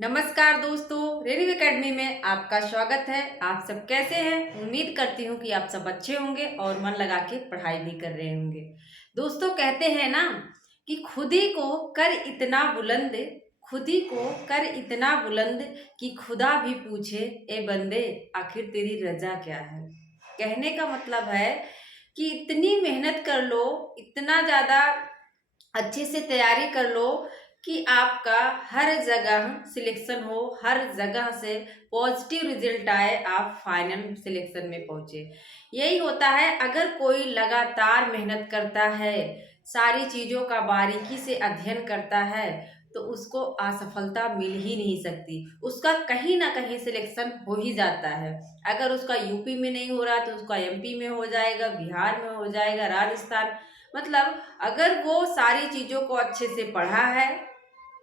नमस्कार दोस्तों, radio academy में आपका स्वागत है। आप सब कैसे हैं? उम्मीद करती हूँ कि आप सब अच्छे होंगे और मन लगा के पढ़ाई भी कर रहे होंगे। दोस्तों कहते हैं ना कि खुद ही को कर इतना बुलंद, खुद ही को कर इतना बुलंद कि खुदा भी पूछे ए बंदे आखिर तेरी रजा क्या है। कहने का मतलब है कि इतनी मेहनत कर लो, इतना ज़्यादा अच्छे से तैयारी कर लो कि आपका हर जगह सिलेक्शन हो, हर जगह से पॉजिटिव रिजल्ट आए, आप फाइनल सिलेक्शन में पहुंचे। यही होता है, अगर कोई लगातार मेहनत करता है, सारी चीज़ों का बारीकी से अध्ययन करता है, तो उसको असफलता मिल ही नहीं सकती। उसका कहीं ना कहीं सिलेक्शन हो ही जाता है। अगर उसका यूपी में नहीं हो रहा तो उसका एमपी में हो जाएगा, बिहार में हो जाएगा, राजस्थान, मतलब अगर वो सारी चीज़ों को अच्छे से पढ़ा है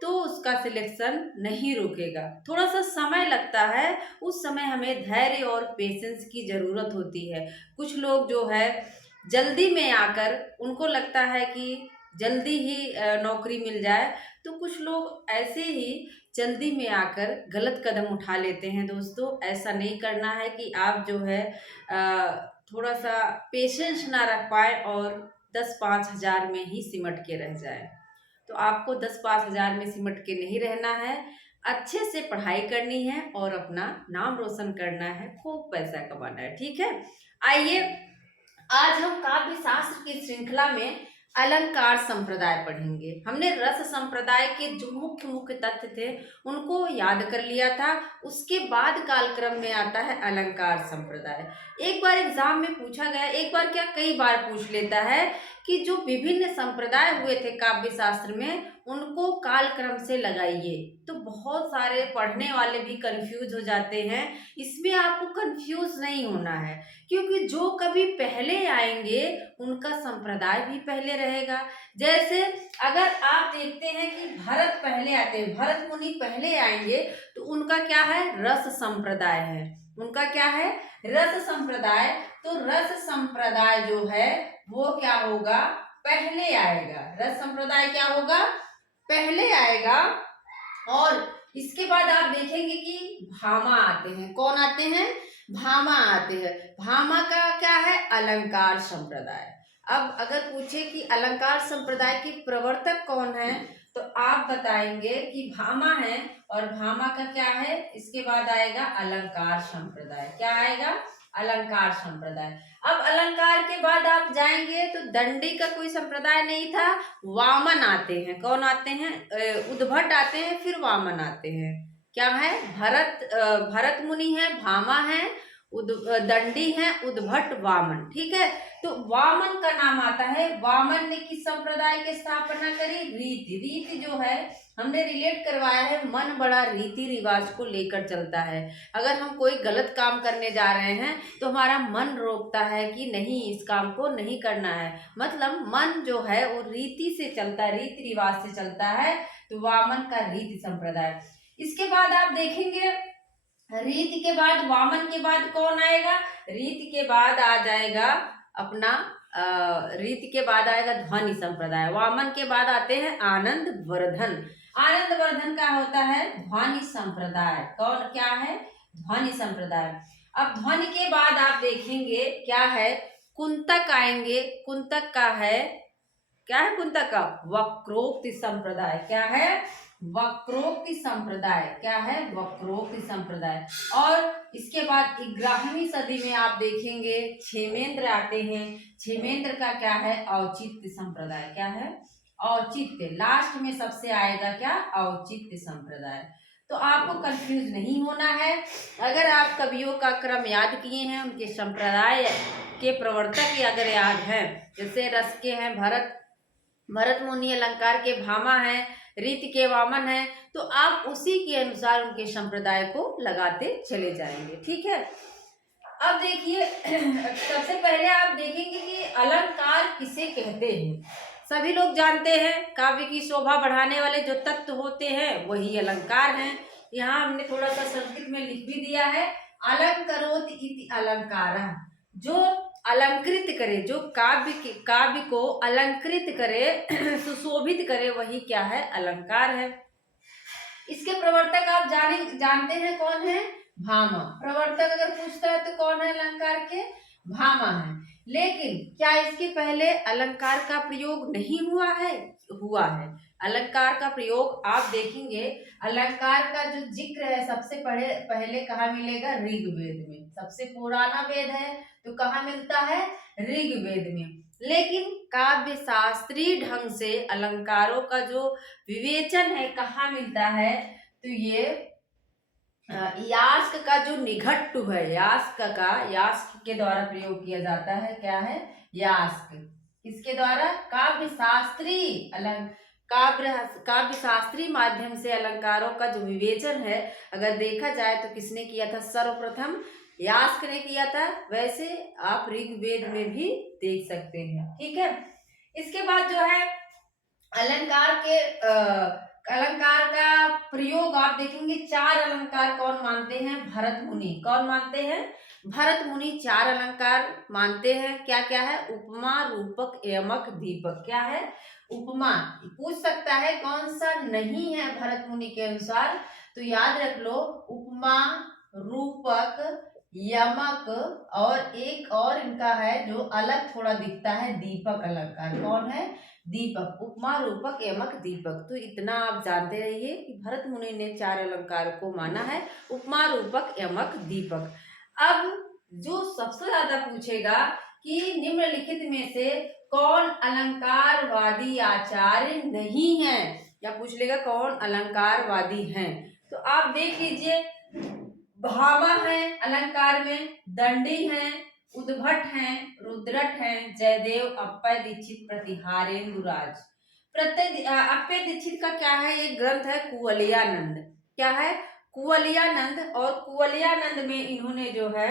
तो उसका सिलेक्शन नहीं रुकेगा। थोड़ा सा समय लगता है, उस समय हमें धैर्य और पेशेंस की ज़रूरत होती है। कुछ लोग जो है जल्दी में आकर उनको लगता है कि जल्दी ही नौकरी मिल जाए, तो कुछ लोग ऐसे ही जल्दी में आकर गलत कदम उठा लेते हैं। दोस्तों ऐसा नहीं करना है कि आप जो है थोड़ा सा पेशेंस ना रख पाए और 10-5 हज़ार में ही सिमट के रह जाए। तो आपको 10-5 हज़ार में सिमट के नहीं रहना है, अच्छे से पढ़ाई करनी है और अपना नाम रोशन करना है, खूब पैसा कमाना है। ठीक है, आइए आज हम काव्य शास्त्र की श्रृंखला में अलंकार संप्रदाय पढ़ेंगे। हमने रस संप्रदाय के जो मुख्य मुख्य तथ्य थे उनको याद कर लिया था। उसके बाद कालक्रम में आता है अलंकार संप्रदाय। एक बार एग्जाम में पूछा गया, एक बार क्या कई बार पूछ लेता है कि जो विभिन्न संप्रदाय हुए थे काव्य शास्त्र में उनको कालक्रम से लगाइए। तो बहुत सारे पढ़ने वाले भी कंफ्यूज हो जाते हैं। इसमें आपको कंफ्यूज नहीं होना है, क्योंकि जो कभी पहले आएंगे उनका संप्रदाय भी पहले रहेगा। जैसे अगर आप देखते हैं कि भरत पहले आते हैं, भरत मुनि पहले आएंगे, तो उनका क्या है? रस संप्रदाय है। उनका क्या है? रस संप्रदाय। तो रस संप्रदाय जो है वो क्या होगा? पहले आएगा। रस संप्रदाय क्या होगा? पहले आएगा। और इसके बाद आप देखेंगे कि भामा आते हैं। कौन आते हैं? भामा आते हैं। भामा का क्या है? अलंकार संप्रदाय। अब अगर पूछे कि अलंकार संप्रदाय के प्रवर्तक कौन है, तो आप बताएंगे कि भामा है। और भामा का क्या है? इसके बाद आएगा अलंकार संप्रदाय। क्या आएगा? अलंकार संप्रदाय। अब अलंकार के बाद आप जाएंगे तो दंडी का कोई संप्रदाय नहीं था, वामन आते हैं। कौन आते हैं? उद्भट आते हैं, फिर वामन आते हैं। क्या है? भरत मुनि है, भामा है, दंडी है, उद्भट, वामन। ठीक है, तो वामन का नाम आता है। वामन ने किस संप्रदाय की स्थापना करी? रीति। रीति जो है हमने रिलेट करवाया है, मन बड़ा रीति रिवाज को लेकर चलता है। अगर हम कोई गलत काम करने जा रहे हैं तो हमारा मन रोकता है कि नहीं, इस काम को नहीं करना है। मतलब मन जो है वो रीति से चलता है, रीति रिवाज से चलता है। तो वामन का रीति संप्रदाय। इसके बाद आप देखेंगे रीति के बाद, वामन के बाद कौन आएगा? रीति के बाद आ जाएगा अपना रीति के बाद आएगा ध्वनि संप्रदाय। वामन के बाद आते हैं आनंद वर्धन। आनंद वर्धन का होता है ध्वनि संप्रदाय। कौन क्या है? ध्वनि संप्रदाय। अब ध्वनि के बाद आप देखेंगे क्या है? कुंतक आएंगे। कुंतक का है, क्या है कुंतक का? वक्रोक्ति संप्रदाय। क्या है? वक्रोक्ति संप्रदाय। क्या है? वक्रोक्ति संप्रदाय। और इसके बाद 11वीं सदी में आप देखेंगे क्षेमेंद्र आते हैं। क्षेमेंद्र का क्या है? औचित्य संप्रदाय। क्या है? औचित्य। लास्ट में सबसे आएगा क्या? औचित्य संप्रदाय। तो आपको कंफ्यूज नहीं होना है। अगर आप कवियों का क्रम याद किए हैं, उनके संप्रदाय के प्रवर्तक अगर याद हैं, जैसे रस के हैं भरत मुनि, अलंकार के भामा है, रीति के वामन है, तो आप उसी के अनुसार उनके संप्रदाय को लगाते चले जाएंगे। ठीक है, अब देखिए सबसे पहले आप देखेंगे कि अलंकार किसे कहते हैं। सभी लोग जानते हैं काव्य की शोभा बढ़ाने वाले जो तत्व होते हैं वही अलंकार हैं। यहाँ हमने थोड़ा सा संस्कृत में लिख भी दिया है, अलंकरोति इति अलंकारः। जो अलंकृत करे, जो काव्य को अलंकृत करे, सुशोभित करे, वही क्या है? अलंकार है। इसके प्रवर्तक आप जानते हैं कौन है? भामा। प्रवर्तक अगर पूछता है तो कौन है अलंकार के? भामा है। लेकिन क्या इसके पहले अलंकार का प्रयोग नहीं हुआ है? हुआ है। अलंकार का प्रयोग आप देखेंगे, अलंकार का जो जिक्र है सबसे पहले कहाँ मिलेगा? ऋग्वेद में। सबसे पुराना वेद है तो कहाँ मिलता है? ऋग्वेद में। लेकिन काव्य शास्त्रीय ढंग से अलंकारों का जो विवेचन है कहाँ मिलता है? तो ये यास्क का जो निघट्टु है, यास्क के द्वारा प्रयोग किया जाता है। क्या है? यास्क। किसके द्वारा? काव्य शास्त्रीय माध्यम से अलंकारों का जो विवेचन है अगर देखा जाए तो किसने किया था? सर्वप्रथम यास्क ने किया था। वैसे आप ऋग्वेद में भी देख सकते हैं। ठीक है। इसके बाद जो है अलंकार का प्रयोग आप देखेंगे, 4 अलंकार कौन मानते हैं? भरत मुनि। कौन मानते हैं? भरत मुनि 4 अलंकार मानते हैं। क्या क्या है? उपमा, रूपक, यमक, दीपक। क्या है? उपमा। पूछ सकता है कौन सा नहीं है भरत मुनि के अनुसार, तो याद रख लो, उपमा, रूपक, यमक और एक और इनका है जो अलग थोड़ा दिखता है, दीपक अलंकार। कौन है? दीपक। उपमा, रूपक, यमक, दीपक। तो इतना आप जानते रहिए कि भरत मुनि ने 4 अलंकार को माना है, उपमा, रूपक, यमक, दीपक। अब जो सबसे ज्यादा पूछेगा कि निम्नलिखित में से कौन अलंकारवादी आचार्य नहीं है, या पूछ लेगा कौन अलंकारवादी हैं, तो आप देख लीजिए, भामा है अलंकार में, दंडी है, उद्भट हैं, रुद्रट हैं, जयदेव, अप्पय दीक्षित, प्रतिहारेंदुराज। अप्पय दीक्षित का क्या है? एक ग्रंथ है कुवलयानंद। क्या है? कुवलयानंद। और कुवलयानंद में इन्होंने जो है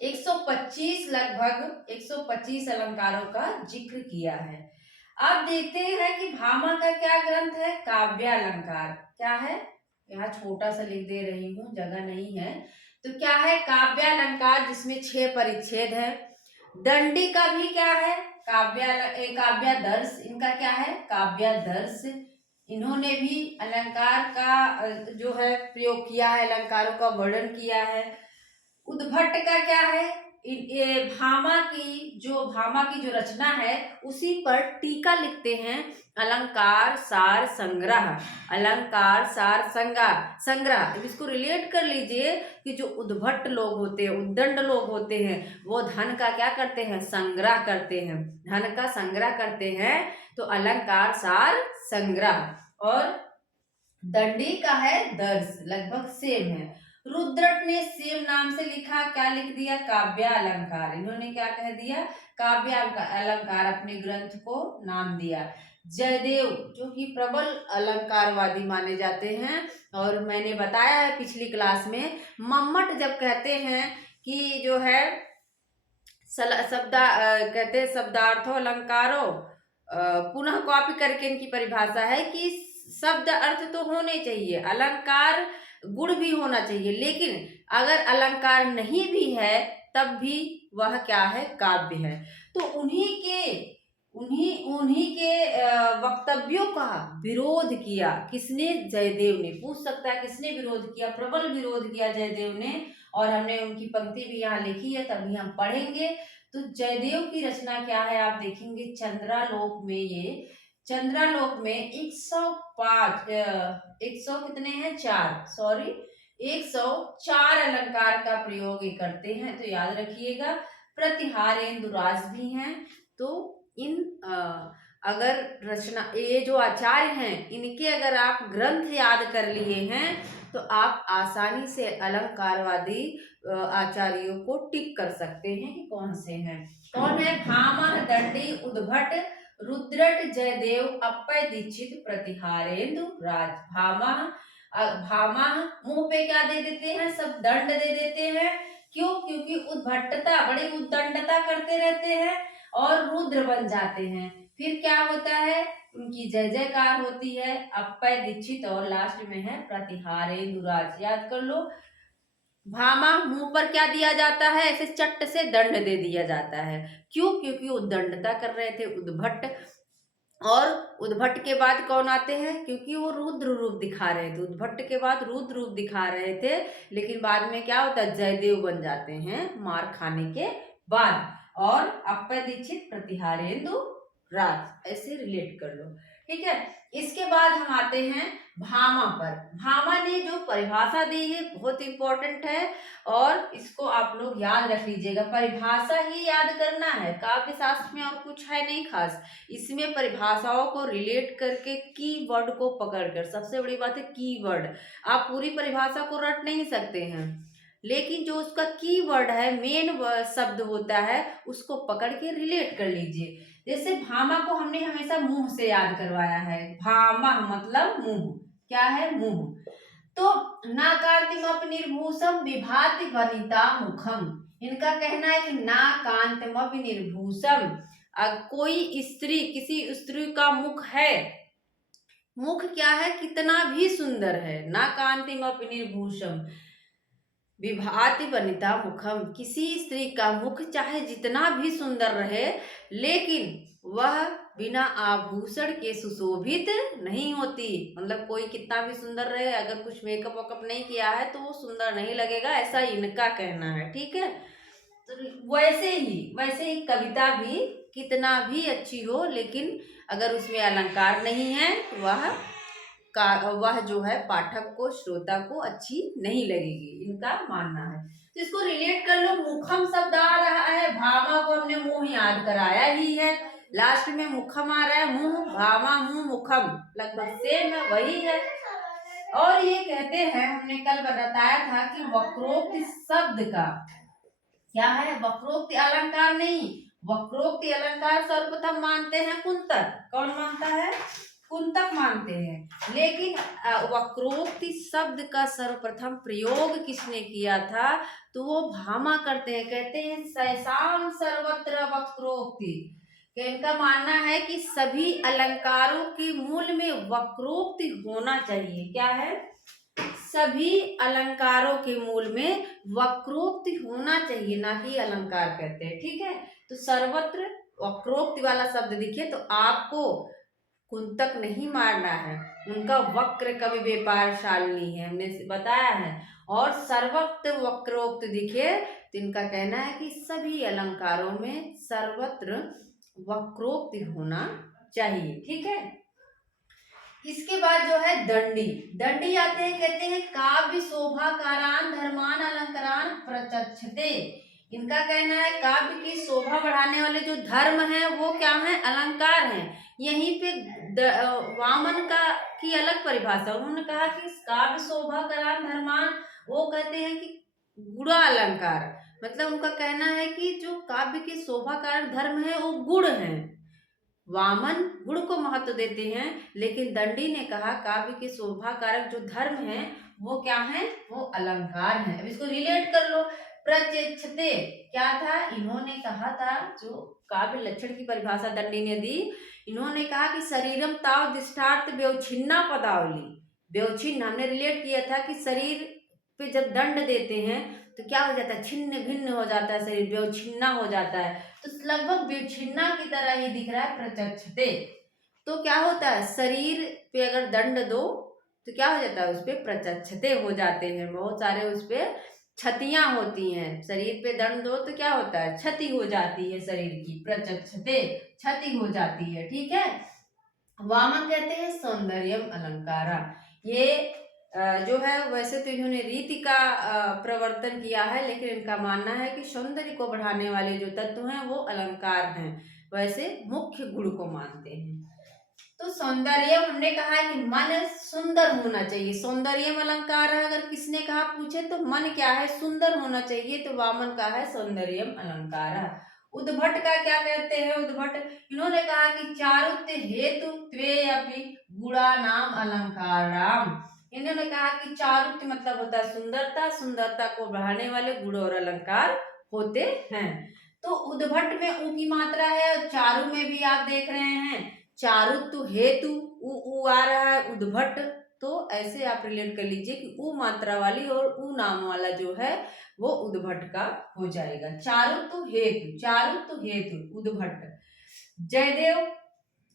125 लगभग 125 अलंकारों का जिक्र किया है। अब देखते हैं कि भामा का क्या ग्रंथ है? काव्यालंकार। क्या है? यहाँ छोटा सा लिख दे रही हूँ, जगह नहीं है। तो क्या है? काव्यालंकार, जिसमें 6 परिच्छेद है। दंडी का भी क्या है? काव्यादर्श। इनका क्या है? काव्यादर्श। इन्होंने भी अलंकार का जो है प्रयोग किया है, अलंकारों का वर्णन किया है। उद्भट का क्या है? भामा की जो रचना है उसी पर टीका लिखते हैं, अलंकार सार संग्रह। अलंकार सार संग्रह। इसको रिलेट कर लीजिए कि जो उद्भट लोग होते हैं, उद्दंड लोग होते हैं, वो धन का क्या करते हैं? संग्रह करते हैं, धन का संग्रह करते हैं। तो अलंकार सार संग्रह। और दंडी का है दर्श, लगभग सेम है। रुद्रट ने सेम नाम से लिखा, क्या लिख दिया? काव्य अलंकार। इन्होंने क्या कह दिया? काव्य अलंकार अपने ग्रंथ को नाम दिया। जयदेव जो कि प्रबल अलंकारवादी माने जाते हैं, और मैंने बताया है पिछली क्लास में, मम्मट जब कहते हैं कि जो है कहते हैं शब्दार्थो अलंकारो, पुनः कॉपी करके इनकी परिभाषा है कि शब्द अर्थ तो होने चाहिए, अलंकार गुण भी होना चाहिए, लेकिन अगर अलंकार नहीं भी है तब भी वह क्या है? काव्य है। तो उन्हीं के वक्तव्यों का विरोध किया किसने? जयदेव ने। पूछ सकता है किसने विरोध किया? प्रबल विरोध किया जयदेव ने। और हमने उनकी पंक्ति भी यहाँ लिखी है, तभी हम पढ़ेंगे। तो जयदेव की रचना क्या है आप देखेंगे, चंद्रालोक में। ये चंद्रालोक में 105 100 कितने हैं? 4, सॉरी 104 अलंकार का प्रयोग ये करते हैं। तो याद रखिएगा, प्रतिहारेंदुराज भी हैं। तो इन अगर रचना, ये जो आचार्य हैं, इनके अगर आप ग्रंथ याद कर लिए हैं तो आप आसानी से अलंकारवादी आचार्यों को टिक कर सकते हैं कि कौन से हैं। कौन है? भामा, दंडी, उद्भट, रुद्रट, जयदेव, अप्पय दीक्षित, प्रतिहारेंदु राज। भामा मुंह पे क्या दे देते हैं? सब दंड दे देते हैं। क्यों? क्योंकि उद्भटता, बड़ी उद्दंडता करते रहते हैं और रुद्र बन जाते हैं। फिर क्या होता है? उनकी जय जयकार होती है। अप्पय दीक्षित और लास्ट में है प्रतिहारेंदुराज। याद कर लो, भामा मुंह पर क्या दिया जाता है? ऐसे चट्ट से दंड दे दिया जाता है। क्यों? क्योंकि वो दंडता कर रहे थे, उद्भट और उद्भट के बाद कौन आते हैं, क्योंकि वो रुद्र रूप दिखा रहे थे, उद्भट के बाद रुद्र रूप दिखा रहे थे, लेकिन बाद में क्या होता है, जयदेव बन जाते हैं मार खाने के बाद। और अप्पय दीक्षित प्रतिहारेंदु राज, ऐसे रिलेट कर लो, ठीक है। इसके बाद हम आते हैं भामा पर। भामा ने जो परिभाषा दी है बहुत इंपॉर्टेंट है, और इसको आप लोग याद रख लीजिएगा, परिभाषा ही याद करना है, काव्य शास्त्र में और कुछ है नहीं खास। इसमें परिभाषाओं को रिलेट करके की वर्ड को पकड़कर, सबसे बड़ी बात है की वर्ड, आप पूरी परिभाषा को रट नहीं सकते हैं, लेकिन जो उसका की वर्ड है, मेन शब्द होता है, उसको पकड़ के रिलेट कर लीजिए। जैसे भामा को हमने हमेशा मुंह से याद करवाया है, भामा मतलब मुंह, क्या है, मुंह। तो नाकांतिमप निर्भूषम विभाति वनिता मुखम, इनका कहना है कि नाकांतिमप निर्भूषम, कोई स्त्री, किसी स्त्री का मुख है, मुख क्या है, कितना भी सुंदर है, नाकांतिमप निर्भूषम विभाति वनिता मुखम, किसी स्त्री का मुख चाहे जितना भी सुंदर रहे, लेकिन वह बिना आभूषण के सुशोभित नहीं होती। मतलब कोई कितना भी सुंदर रहे, अगर कुछ मेकअप वकअप नहीं किया है तो वो सुंदर नहीं लगेगा, ऐसा इनका कहना है, ठीक है। तो वैसे ही कविता भी कितना भी अच्छी हो, लेकिन अगर उसमें अलंकार नहीं है तो वह जो है पाठक को, श्रोता को अच्छी नहीं लगेगी, इनका मानना है। तो इसको रिलेट कर लो, मुखम शब्द आ रहा है, भामा को हमने मुंह याद कराया ही है, लास्ट में मुखम आ रहा है, मुंह, भामा मुंह मुखम लगभग सेम है, वही है। और ये कहते हैं, हमने कल बताया था कि वक्रोक्ति शब्द का क्या है, वक्रोक्ति अलंकार नहीं, वक्रोक्ति अलंकार सर्वप्रथम मानते हैं कुंतक। कौन मानता है, कुंतक मानते हैं। लेकिन वक्रोक्ति शब्द का सर्वप्रथम प्रयोग किसने किया था, तो वो भामा करते हैं, कहते हैं सैसाम सर्वत्र वक्रोक्ति, कि इनका मानना है कि सभी अलंकारों के मूल में वक्रोक्ति होना चाहिए। क्या है, सभी अलंकारों के मूल में वक्रोक्ति होना चाहिए, ना कि अलंकार कहते हैं, ठीक है। तो सर्वत्र वक्रोक्ति वाला शब्द दिखे तो आपको कुंतक नहीं मारना है, उनका वक्र कवि व्यापारशालिनी है, हमने बताया है। और सर्वत्र वक्रोक्त दिखे तो इनका कहना है कि सभी अलंकारों में सर्वत्र वक्रोक्ति होना चाहिए, ठीक है। इसके बाद जो है दंडी, दंडी आते हैं, कहते हैं काव्य शोभाकारान धर्मान अलंकारान प्रचक्षते, इनका कहना है काव्य की शोभा बढ़ाने वाले जो धर्म हैं वो क्या है, अलंकार हैं। यहीं पे वामन का की अलग परिभाषा, उन्होंने कहा कि काव्य शोभाकारान धर्मान, वो कहते हैं कि गुण अलंकार, मतलब उनका कहना है कि जो काव्य के शोभाकारक धर्म है वो गुण है, वामन गुण को महत्व देते हैं, लेकिन दंडी ने कहा काव्य के शोभा कारक जो धर्म है वो क्या है, वो अलंकार है। अब इसको रिलेट कर लो, प्रचेक्षते क्या था, इन्होंने कहा था, जो काव्य लक्षण की परिभाषा दंडी ने दी, इन्होंने कहा कि शरीरम ताव दिष्टार्थ व्यवच्छिन्ना पदावली, व्यवच्छिन्न हमने रिलेट किया था कि शरीर पे जब दंड देते हैं तो क्या हो जाता है, छिन्न भिन्न हो जाता है शरीर, व्यवच्छिन्ना हो जाता है, तो लगभग व्यवच्छिन्ना की तरह ही दिख रहा है प्रचक्षते। तो क्या होता है, शरीर पे अगर दंड दो तो क्या हो जाता है, उस पे प्रचक्षते हो जाते हैं, बहुत सारे उस पे क्षतियां होती हैं, शरीर पे दंड दो तो क्या होता है, क्षति हो जाती है शरीर की, प्रचक्षते क्षति हो जाती है, ठीक है। वामन कहते हैं सौंदर्यम अलंकारा, ये जो है वैसे तो इन्होंने रीति का प्रवर्तन किया है, लेकिन इनका मानना है कि सौंदर्य को बढ़ाने वाले जो तत्व हैं वो अलंकार हैं, वैसे मुख्य गुण को मानते हैं। तो सौंदर्य हमने कहा है कि मन सुंदर होना चाहिए, सौंदर्यम अलंकार है, अगर किसने कहा पूछे तो मन क्या है, सुंदर होना चाहिए, तो वामन का है सौंदर्यम अलंकार। उद्भट का क्या कहते हैं, उद्भट इन्होंने कहा कि चारुत्य हेतु त्वे अपि गुणा नाम अलंकाराम, इन्होंने कहा कि चारुत्य मतलब होता है सुंदरता, सुंदरता को बढ़ाने वाले गुण और अलंकार होते हैं। तो उद्भट में उ की मात्रा है, और चारु में भी आप देख रहे हैं चारुत्व हेतु उ आ रहा है उद्भट, तो ऐसे आप रिलेट कर लीजिए कि उ मात्रा वाली और उ नाम वाला जो है वो उद्भट का हो जाएगा, चारुत्व हेतु उद्भट। जयदेव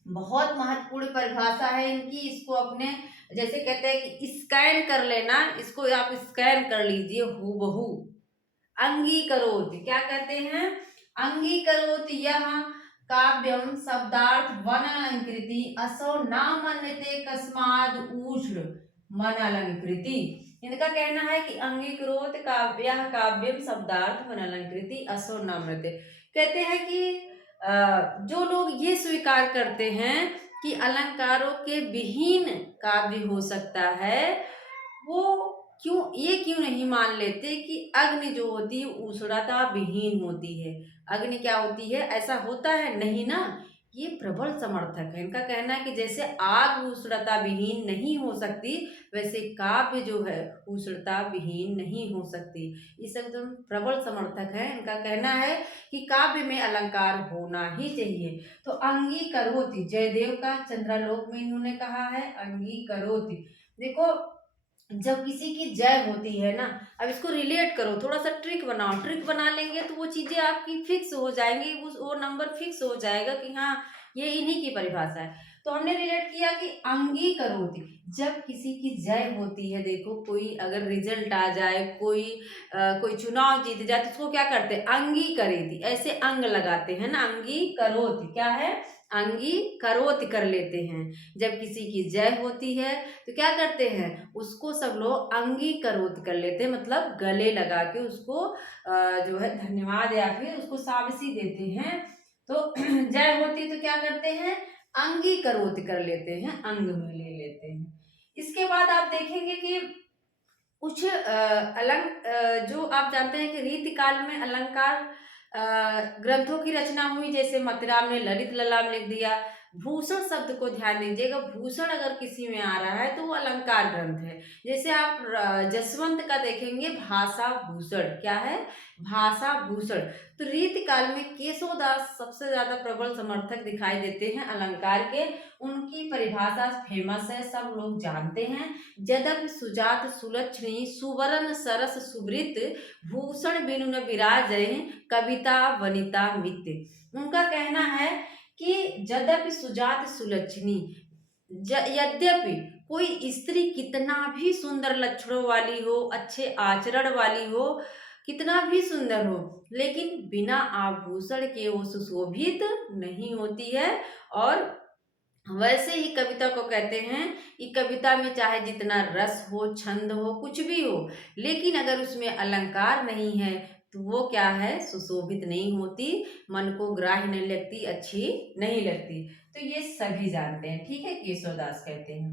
बहुत महत्वपूर्ण परिभाषा है इनकी। इसको अपने जैसे कहते हैं कि स्कैन कर लेना, इसको आप स्कैन कर लीजिए हूबहू। अंगीकरोति क्या कहते हैं? अंगीकरोति यह काव्यम शब्दार्थ वनलंकृति असौ न मन्यते कस्माद ऊष्ण मन अलंकृति। इनका कहना है कि अंगीकरोत काव्य काव्यम शब्दार्थ मन अलंकृति असौ न मन्यते। कहते हैं कि जो लोग ये स्वीकार करते हैं कि अलंकारों के विहीन काव्य हो सकता है, वो क्यों नहीं मान लेते कि अग्नि जो होती है उष्णता विहीन होती है। अग्नि क्या होती है? ऐसा होता है नहीं ना। ये प्रबल समर्थक है। इनका कहना है कि जैसे आग उष्णता विहीन नहीं हो सकती, वैसे काव्य जो है उष्णता विहीन नहीं हो सकती। ये सब एकदम प्रबल समर्थक है। इनका कहना है कि काव्य में अलंकार होना ही चाहिए। तो अंगीकरोति जयदेव का चंद्रालोक में इन्होंने कहा है अंगीकरोति। देखो जब किसी की जय होती है ना, अब इसको रिलेट करो, थोड़ा सा ट्रिक बनाओ, ट्रिक बना लेंगे तो वो चीजें आपकी फिक्स हो जाएंगी, वो नंबर फिक्स हो जाएगा कि हाँ ये इन्हीं की परिभाषा है। तो हमने रिलेट किया कि अंगीकरोति, जब किसी की जय होती है, देखो कोई अगर रिजल्ट आ जाए, कोई चुनाव जीत जाए तो उसको क्या करते हैं? अंगीकरेति, ऐसे अंग लगाते हैं ना, अंगीकरोति क्या है? अंगीकरोति कर लेते हैं। जब किसी की जय होती है तो क्या करते हैं? उसको सब लोग अंगीकरोति कर लेते हैं, मतलब गले लगा के उसको जो है धन्यवाद या फिर उसको शाबाशी देते हैं। तो जय होती तो क्या करते हैं? अंगीकरोति कर लेते हैं, अंग में ले लेते हैं। इसके बाद आप देखेंगे कि कुछ जो आप जानते हैं कि रीतिकाल में अलंकार ग्रंथों की रचना हुई, जैसे मतिराम ने ललित ललाम लिख दिया। भूषण शब्द को ध्यान दीजिएगा, भूषण अगर किसी में आ रहा है तो वो अलंकार ग्रंथ है। जैसे आप जसवंत का देखेंगे भाषा भूषण, क्या है? भाषा भूषण। तो रीतिकाल में केशवदास सबसे ज्यादा प्रबल समर्थक दिखाई देते हैं अलंकार के। उनकी परिभाषा फेमस है, सब लोग जानते हैं। जदप सुजात सुलक्षणी सुवर्ण सरस सुवृत भूषण बिनु न विराजय कविता वनिता मित्य। उनका कहना है कि यद्यपि सुजात सुलक्षणी, यद्यपि कोई स्त्री कितना भी सुंदर लक्षणों वाली हो, अच्छे आचरण वाली हो, कितना भी सुंदर हो, लेकिन बिना आभूषण के वो सुशोभित नहीं होती है। और वैसे ही कविता को कहते हैं कि कविता में चाहे जितना रस हो, छंद हो, कुछ भी हो, लेकिन अगर उसमें अलंकार नहीं है तो वो क्या है? सुशोभित नहीं होती, मन को ग्राह्य नहीं लगती, अच्छी नहीं लगती। तो ये सभी जानते हैं, ठीक है। केशवदास कहते हैं।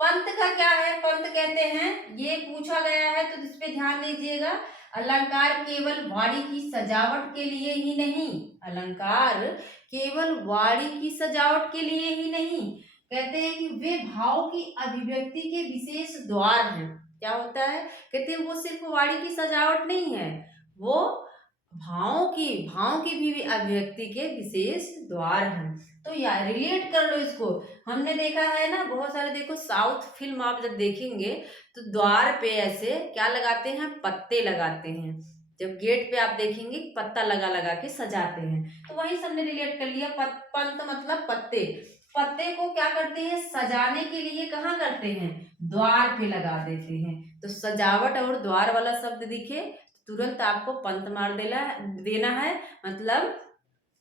पंत का क्या है? पंत कहते हैं, ये पूछा गया है तो इस पे ध्यान दीजिएगा। अलंकार केवल वाणी की सजावट के लिए ही नहीं, अलंकार केवल वाणी की सजावट के लिए ही नहीं, कहते हैं कि वे भाव की अभिव्यक्ति के विशेष द्वार हैं। क्या होता है? कहते हैं वो सिर्फ वाणी की सजावट नहीं है, वो भाव की भी अभिव्यक्ति के विशेष द्वार हैं। तो यार रिलेट कर लो इसको। हमने देखा है ना बहुत सारे, देखो साउथ फिल्म आप जब देखेंगे तो द्वार पे ऐसे क्या लगाते हैं? पत्ते लगाते हैं। जब गेट पे आप देखेंगे पत्ता लगा लगा के सजाते हैं, तो वही सबने रिलेट कर लिया। पंत मतलब पत्ते। पत्ते को क्या करते हैं? सजाने के लिए कहाँ करते हैं? द्वार पे लगा देते हैं। तो सजावट और द्वार वाला शब्द दिखे तुरंत आपको पंत मार देना है। मतलब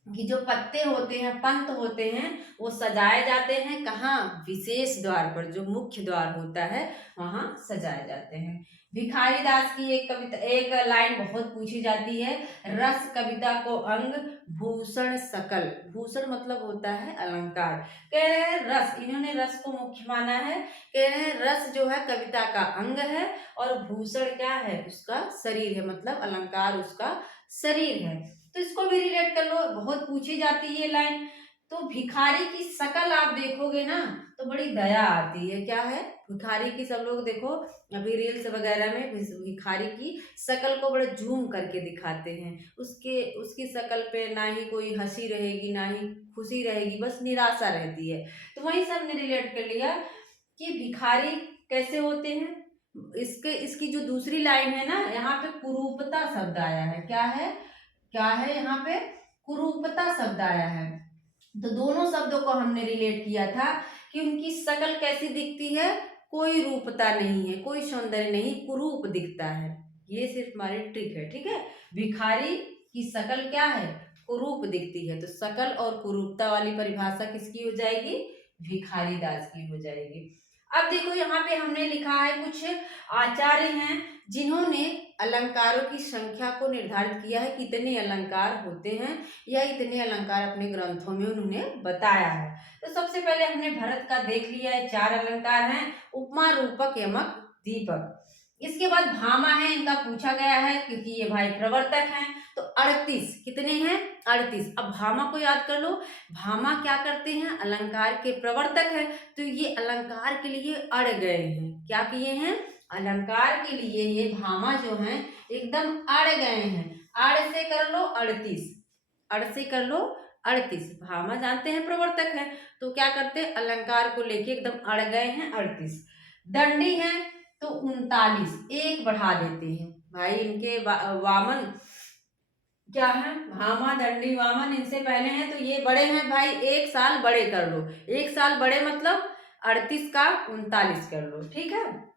कि जो पत्ते होते हैं, पंत होते हैं, वो सजाए जाते हैं कहाँ? विशेष द्वार पर, जो मुख्य द्वार होता है वहां सजाए जाते हैं। भिखारी दास की एक कविता, एक लाइन बहुत पूछी जाती है। रस कविता को अंग भूषण सकल। भूषण मतलब होता है अलंकार। कह रहे हैं रस, इन्होंने रस को मुख्य माना है। कह रहे हैं रस जो है कविता का अंग है और भूषण क्या है? उसका शरीर है, मतलब अलंकार उसका शरीर है। तो इसको भी रिलेट कर लो, बहुत पूछी जाती है ये लाइन। तो भिखारी की शकल आप देखोगे ना तो बड़ी दया आती है। क्या है? भिखारी की, सब लोग देखो अभी रील्स वगैरह में भिखारी की शकल को बड़े जूम करके दिखाते हैं। उसकी शकल पे ना ही कोई हंसी रहेगी ना ही खुशी रहेगी, बस निराशा रहती है। तो वही सब ने रिलेट कर लिया कि भिखारी कैसे होते हैं। इसकी जो दूसरी लाइन है ना, यहाँ पे कुरूपता शब्द आया है। क्या है? क्या है यहाँ पे? कुरूपता शब्द आया है। तो दोनों शब्दों को हमने रिलेट किया था कि उनकी शक्ल कैसी दिखती है, कोई रूपता नहीं है, कोई सौंदर्य नहीं, कुरूप दिखता है। ये सिर्फ हमारी ट्रिक है, ठीक है। भिखारी की शक्ल क्या है, कुरूप दिखती है। तो शक्ल और कुरूपता वाली परिभाषा किसकी हो जाएगी, भिखारी दास की हो जाएगी। अब देखो यहाँ पे हमने लिखा है कुछ आचार्य हैं जिन्होंने अलंकारों की संख्या को निर्धारित किया है, कितने अलंकार होते हैं या इतने अलंकार अपने ग्रंथों में उन्होंने बताया है। तो सबसे पहले हमने भरत का देख लिया है, 4 अलंकार हैं, उपमा, रूपक, यमक, दीपक। इसके बाद भामा है, इनका पूछा गया है क्योंकि ये भाई प्रवर्तक हैं। तो 38 कितने हैं, 38। अब भामा को याद कर लो, भामा क्या करते हैं, अलंकार के प्रवर्तक है। तो ये अलंकार के लिए अड़ गए हैं, क्या किए हैं, अलंकार के लिए ये भामा जो हैं एकदम अड़ गए हैं। अड़ से कर लो 38, अड़ से कर लो 38। भामा जानते हैं प्रवर्तक है, तो क्या करते हैं, अलंकार को लेके एकदम अड़ गए हैं, 38। दंडी है तो 39, एक बढ़ा देते हैं भाई। इनके वामन क्या है, भामा, दंडी, वामन इनसे पहले हैं, तो ये बड़े हैं भाई, 1 साल बड़े कर लो। 1 साल बड़े मतलब 38 का 39 कर लो, ठीक है।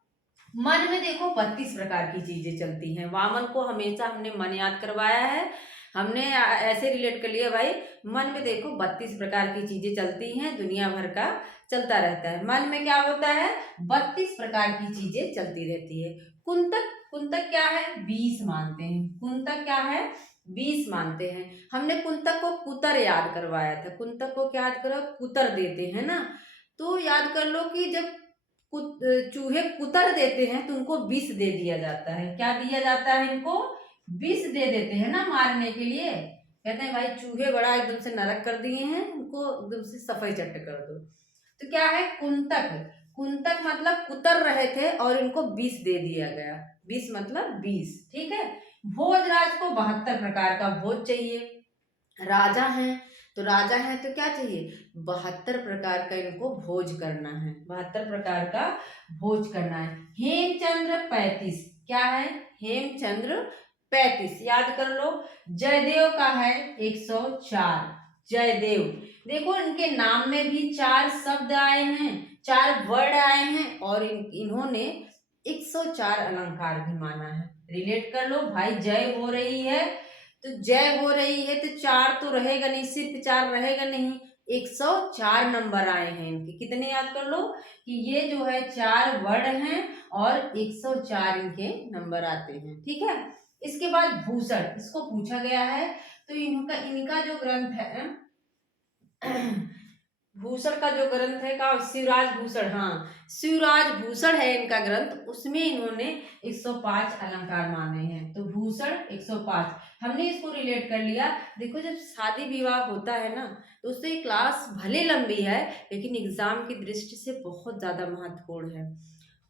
मन में देखो 32 प्रकार की चीजें चलती हैं। वामन को हमेशा हमने मन याद करवाया है, हमने ऐसे रिलेट कर लिया भाई। मन में देखो 32 प्रकार की चीजें चलती हैं, दुनिया भर का चलता रहता है। मन में क्या होता है, 32 प्रकार की चीजें चलती रहती है। कुंतक, कुंतक क्या है, 20 मानते हैं। कुंतक क्या है, 20 मानते हैं। हमने कुंतक को कुतर याद करवाया था। कुंतक को क्या याद करो, कुतर देते हैं ना। तो याद कर लो कि जब चूहे कुतर देते हैं तो उनको विष दे दिया जाता है। क्या दिया जाता है, इनको विष दे देते हैं ना मारने के लिए। कहते हैं भाई चूहे बड़ा एकदम से नरक कर दिए हैं, उनको एकदम से सफाई चट कर दो। तो क्या है, कुंतक। कुंतक मतलब कुतर रहे थे और इनको विष दे दिया गया। विष मतलब विष, ठीक है। भोजराज को 72 प्रकार का भोज चाहिए। राजा हैं, तो राजा है तो क्या चाहिए, 72 प्रकार का इनको भोज करना है, 72 प्रकार का भोज करना है। हेमचंद्र 35, क्या है, हेमचंद्र 35 याद कर लो। जयदेव का है 104, जयदेव। देखो इनके नाम में भी 4 शब्द आए हैं, 4 वर्ड आए हैं और इन्होंने 104 अलंकार भी माना है। रिलेट कर लो भाई, जय हो रही है तो जय हो रही है तो 4 तो रहेगा नहीं, सिर्फ 4 रहेगा नहीं, 104 नंबर आए हैं इनके। कितने याद कर लो कि ये जो है 4 वर्ड हैं और 104 इनके नंबर आते हैं, ठीक है। इसके बाद भूषण, इसको पूछा गया है। तो इनका जो ग्रंथ है भूषण का जो ग्रंथ है का शिवराज भूषण, हाँ शिवराज भूषण है इनका ग्रंथ, उसमें इन्होंने 105 अलंकार माने हैं। तो भूषण 105 हमने इसको रिलेट कर लिया। देखो जब शादी विवाह होता है ना तो उससे क्लास भले लंबी है लेकिन एग्जाम की दृष्टि से बहुत ज्यादा महत्वपूर्ण है।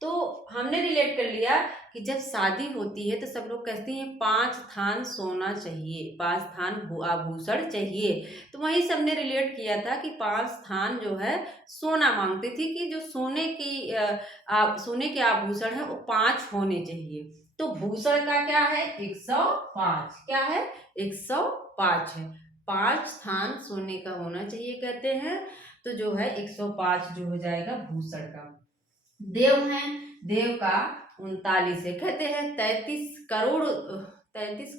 तो हमने रिलेट कर लिया कि जब शादी होती है तो सब लोग कहते हैं 5 थान सोना चाहिए, 5 थान आभूषण चाहिए। तो वही सबने रिलेट किया था कि 5 थान जो है सोना मांगते थे कि जो सोने के आभूषण है वो 5 होने चाहिए। तो भूषण का क्या है, 105, क्या है 105 है, 5 स्थान सोने का होना चाहिए कहते हैं। तो जो है 105 जो हो जाएगा भूषण का। देव है, देव का 39 है। कहते हैं 33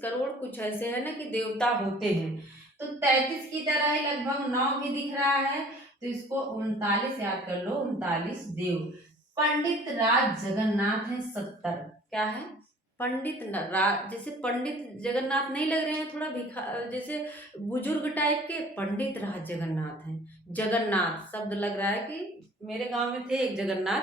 करोड़ कुछ ऐसे है ना कि देवता होते हैं। तो 33 की तरह ही लगभग 9 भी दिख रहा है, तो इसको 39 याद कर लो, 39 देव। पंडित राज जगन्नाथ है 70, क्या है पंडित राज, जैसे पंडित जगन्नाथ नहीं लग रहे हैं, थोड़ा भिखा जैसे बुजुर्ग टाइप के, पंडित राज जगन्नाथ हैं। जगन्नाथ शब्द लग रहा है कि मेरे गांव में थे एक जगन्नाथ,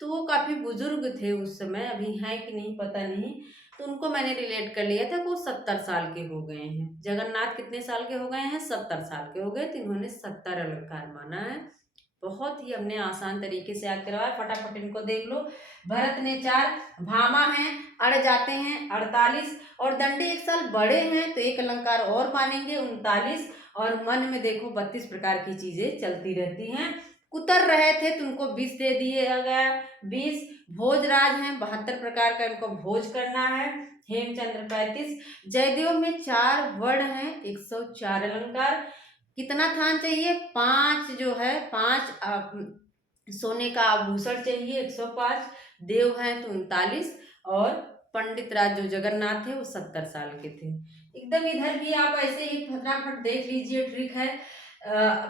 तो वो काफी बुजुर्ग थे उस समय, अभी हैं कि नहीं पता नहीं। तो उनको मैंने रिलेट कर लिया था कि वो 70 साल के हो गए हैं। जगन्नाथ कितने साल के हो गए हैं, 70 साल के हो गए, तो इन्होंने 70 अलंकार माना है। बहुत ही हमने आसान तरीके से याद करवाया, फटाफट इनको देख लो। भरत ने 4, भामा है अड़ जाते हैं 48, और दंडे 1 साल बड़े हैं तो एक अलंकार और मानेंगे 39, और मन में देखो 32 प्रकार की चीजें चलती रहती हैं। कुतर रहे थे तो उनको 20 दे दिया गया, 20। भोजराज हैं 72 प्रकार का इनको भोज करना है। हेमचंद्र 35, जयदेव में 4 वर्ड हैं, 104 अलंकार। कितना थान चाहिए? 5 जो है 5 सोने का आभूषण चाहिए 105, देव हैं तो 39, और पंडित राज जो जगन्नाथ थे वो 70 साल के थे। एकदम इधर भी आप ऐसे ही फटाफट देख लीजिए, ट्रिक है।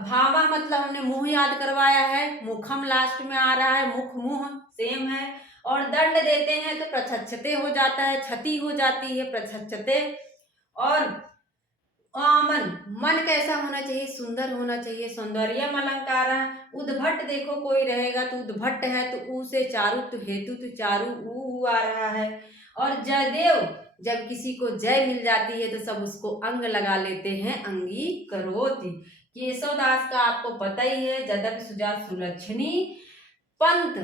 भावा मतलब हमने मुंह याद करवाया है, मुखम लास्ट में आ रहा है, मुख मुंह सेम है। और दंड देते हैं तो प्रछच्छते हो जाता है, क्षति हो जाती है प्रछच्छते। और आमन, मन कैसा होना चाहिए? सुंदर होना चाहिए, सौंदर्यम अलंकार। उद्भट देखो कोई रहेगा तो उद्भट है तो ऊ से चारु तो हेतु तो चारु ऊ आ रहा है। और जयदेव, जब किसी को जय मिल जाती है तो सब उसको अंग लगा लेते हैं, अंगी करोति। केशवदास का आपको पता ही है, जदक सुजात सुलक्षणी। पंत,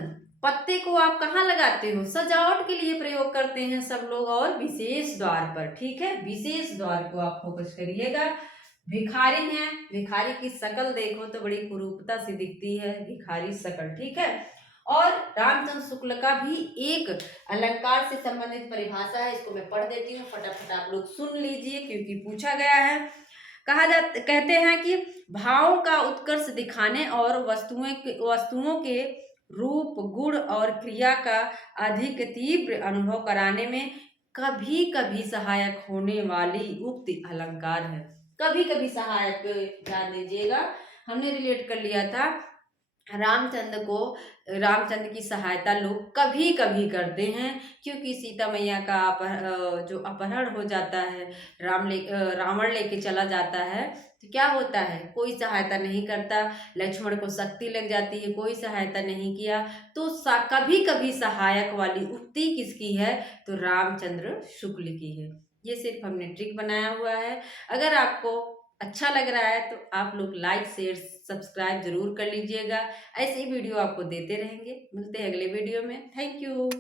पत्ते को आप कहाँ लगाते हो? सजावट के लिए प्रयोग करते हैं सब लोग, और विशेष द्वार पर। ठीक है, विशेष द्वार को आप फोकस करिएगा। भिखारी है, भिखारी की शकल देखो तो बड़ी कुरूपता सी दिखती है, भिखारी शकल। ठीक है। और रामचंद्र शुक्ल का भी एक अलंकार से संबंधित परिभाषा है, इसको मैं पढ़ देती हूँ, फटाफट आप लोग सुन लीजिए क्योंकि पूछा गया है। कहते हैं कि भावों का उत्कर्ष दिखाने और वस्तुओं के रूप, गुण और क्रिया का अधिक तीव्र अनुभव कराने में कभी कभी सहायक होने वाली उक्ति अलंकार है। कभी कभी सहायक, ध्यान दीजिएगा, हमने रिलेट कर लिया था रामचंद्र की सहायता लोग कभी कभी करते हैं, क्योंकि सीता मैया का जो अपहरण हो जाता है, रावण लेके चला जाता है, तो क्या होता है? कोई सहायता नहीं करता, लक्ष्मण को शक्ति लग जाती है, कोई सहायता नहीं किया, तो कभी कभी सहायक वाली उक्ति किसकी है? तो रामचंद्र शुक्ल की है। ये सिर्फ हमने ट्रिक बनाया हुआ है। अगर आपको अच्छा लग रहा है तो आप लोग लाइक शेयर सब्सक्राइब जरूर कर लीजिएगा। ऐसे ही वीडियो आपको देते रहेंगे। मिलते हैं अगले वीडियो में। Thank you.